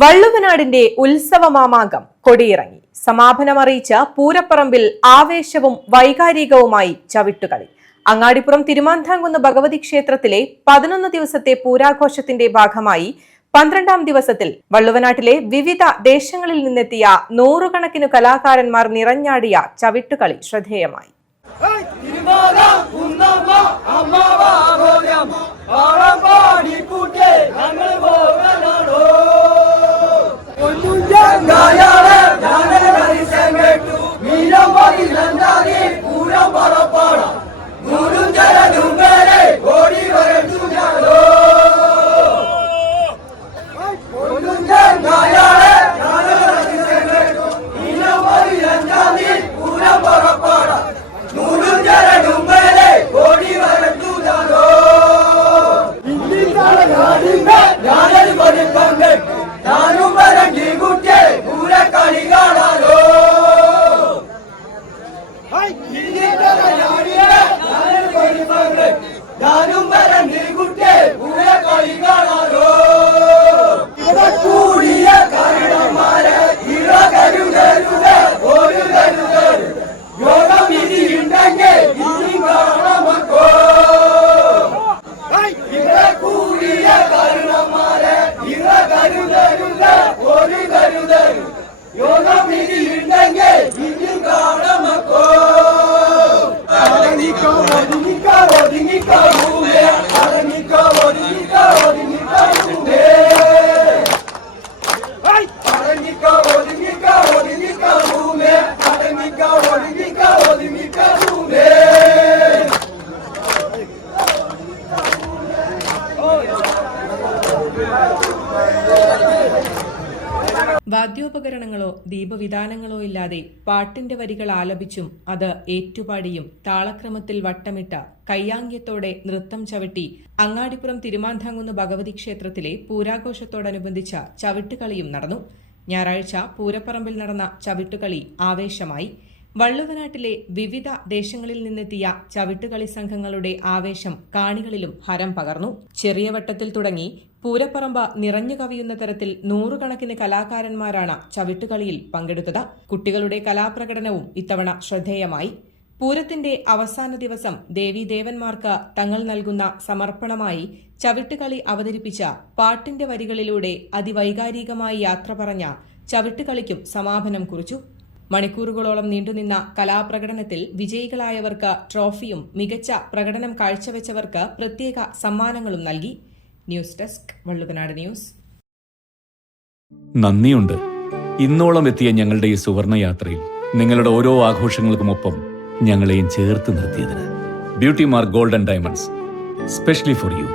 വള്ളുവനാടിന്റെ ഉത്സവമാമാങ്കം കൊടിയിറങ്ങി. സമാപനമറിയിച്ച പൂരപ്പറമ്പിൽ ആവേശവും വൈകാരികവുമായി ചവിട്ടുകളി. അങ്ങാടിപ്പുറം തിരുമാന്ധാംകുന്ന് ഭഗവതി ക്ഷേത്രത്തിലെ 11 ദിവസത്തെ പൂരാഘോഷത്തിന്റെ ഭാഗമായി 12ാം ദിവസത്തിൽ വള്ളുവനാട്ടിലെ വിവിധ ദേശങ്ങളിൽ നിന്നെത്തിയ നൂറുകണക്കിനു കലാകാരന്മാർ നിറഞ്ഞാടിയ ചവിട്ടുകളി ശ്രദ്ധേയമായി. വാദ്യോപകരണങ്ങളോ ദീപവിധാനങ്ങളോ ഇല്ലാതെ പാട്ടിന്റെ വരികൾ ആലപിച്ചും അത് ഏറ്റുപാടിയും താളക്രമത്തിൽ വട്ടമിട്ട കയ്യാങ്ക്യത്തോടെ നൃത്തം ചവിട്ടി അങ്ങാടിപ്പുറം തിരുമാന്ധാംകുന്ന് ഭഗവതി ക്ഷേത്രത്തിലെ പൂരാഘോഷത്തോടനുബന്ധിച്ച ചവിട്ടുകളിയും നടന്നു. ഞായറാഴ്ച പൂരപ്പറമ്പിൽ നടന്ന ചവിട്ടുകളി ആവേശമായി. വള്ളുവനാട്ടിലെ വിവിധ ദേശങ്ങളിൽ നിന്നെത്തിയ ചവിട്ടുകളി സംഘങ്ങളുടെ ആവേശം കാണികളിലും ഹരം പകർന്നു. ചെറിയ വട്ടത്തിൽ തുടങ്ങി പൂരപ്പറമ്പ് നിറഞ്ഞു കവിയുന്ന തരത്തിൽ നൂറുകണക്കിന് കലാകാരന്മാരാണ് ചവിട്ടുകളിയിൽ പങ്കെടുത്തത്. കുട്ടികളുടെ കലാപ്രകടനവും ഇത്തവണ ശ്രദ്ധേയമായി. പൂരത്തിന്റെ അവസാന ദിവസം ദേവീദേവന്മാർക്ക് തങ്ങൾ നൽകുന്ന സമർപ്പണമായി ചവിട്ടുകളി അവതരിപ്പിച്ച പാട്ടിന്റെ വരികളിലൂടെ അതിവൈകാരികമായി യാത്ര പറഞ്ഞ ചവിട്ടുകളിക്കും സമാപനം കുറിച്ചു. മണിക്കൂറുകളോളം നീണ്ടുനിന്ന കലാപ്രകടനത്തിൽ വിജയികളായവർക്ക് ട്രോഫിയും മികച്ച പ്രകടനം കാഴ്ചവെച്ചവർക്ക് പ്രത്യേക സമ്മാനങ്ങളും നൽകി. News desk Valluvanad news. നന്ദിയുണ്ട്. ഇന്നോളം എത്തിയ ഞങ്ങളുടെ ഈ സുവർണ യാത്രയിൽ നിങ്ങളുടെ ഓരോ ആഘോഷങ്ങൾക്കുമൊപ്പം ഞങ്ങളെയും ചേർത്ത് നിർത്തിയതിന്. Beauty mark gold and diamonds, specially for U.